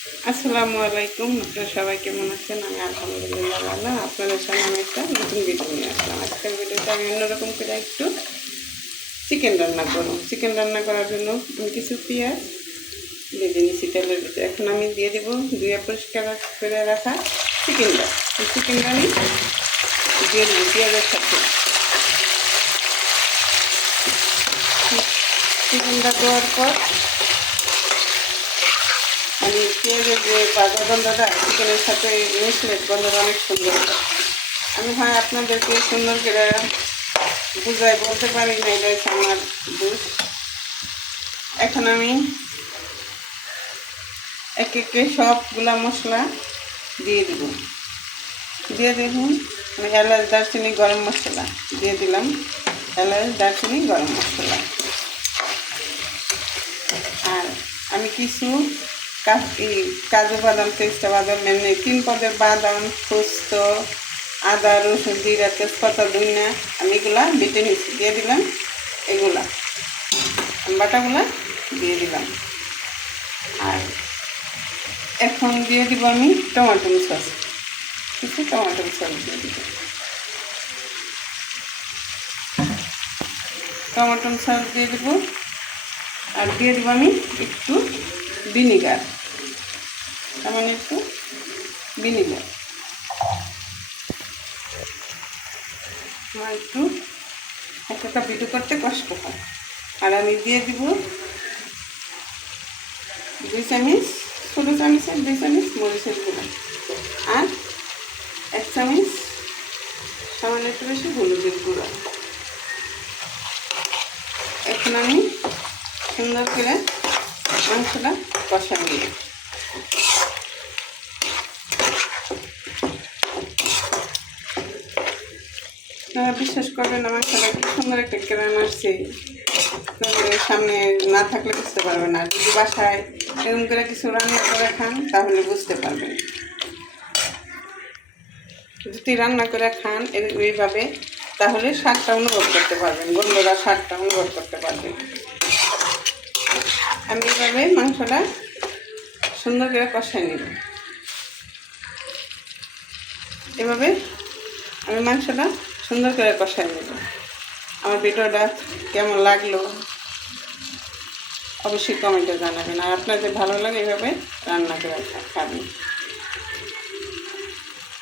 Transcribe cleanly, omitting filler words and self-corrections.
আসসালামু আলাইকুম। আপনারা সবাই কেমন আছেন? আমি আলহামদুলিল্লাহ ভালো। আপনাদের সামনে আমি একটা নতুন ভিডিও নিয়ে আসলাম। আজকের ভিডিওটা আমি অন্যরকম করে একটু চিকেন রান্না করব। চিকেন রান্না করার জন্য আমি কিছু পেঁয়াজ ভেজে নিচ্ছি তেলের ভিতরে। এখন আমি দিয়ে দেবো ধুয়ে পরিষ্কার করে রাখা চিকেনটা। এই চিকেনটা আমি দিয়ে দেবো পেঁয়াজের সাথে। চিকেনটা দেওয়ার পর আমি পেঁয়াজের যে ভাজা গন্ধটা চিকেনের সাথে মিশলে গন্ধটা অনেক সুন্দর। আমি হয় আপনাদেরকে সুন্দর করে বুঝাই বলতে পারি না, এটা হচ্ছে আমার বুঝ। এখন আমি এক একে সবগুলা মশলা দিয়ে দিব। দিয়ে দেখুন আমি এলাচ দারচিনি গরম মশলা দিয়ে দিলাম। এলাচ দারচিনি গরম মশলা আর আমি কিছু কাজু বাদাম পেস্তা বাদাম মানে 3 পদের বাদাম পোস্ত আদা রসুন জিরা তেজপাতা ধনিয়া আমি এগুলা বেটে নিচ্ছি দিয়ে দিলাম। এগুলা বাটাগুলা দিয়ে দিলাম। আর এখন দিয়ে দিব আমি টমেটো সস, কিছু টমেটো সস দিয়ে দিব। টমেটো সস দিয়ে দিব আর দিয়ে দিব আমি একটু ভিনিগার, তেমন একটু ভিনিগার। আমার একটু একটা ভিডিও করতে কষ্ট হয়। আর আমি দিয়ে দিব 2 চামচ, ছোটো চামচের 2 চামচ মরিচের গুঁড়ো আর 1 চামচ সামান্য একটু বেশি হলুদের গুঁড়ো। এখন আমি সুন্দর করে মাংসটা কষা নিয়ে বিশ্বাস করবেন আমার মাংসটা খুব সুন্দর একটা গ্রান আসছে। সামনে না থাকলে বুঝতে পারবেন না, যদি বাসায় এরকম করে কিছু রান্না করে খান তাহলে বুঝতে পারবেন। যদি রান্না করে খান এইভাবে তাহলে স্বাদটা অনুভব করতে পারবেন, বন্ধুরা স্বাদটা অনুভব করতে পারবেন। আমি এইভাবে মাংসটা সুন্দর করে কষাই নিব। এভাবে আমি মাংসটা সুন্দর করে কষাই নেব। আমার ভিডিওটা কেমন লাগলো অবশ্যই কমেন্টে জানাবেন। আর আপনাদের ভালো লাগে এভাবে রান্না করে খাবেন।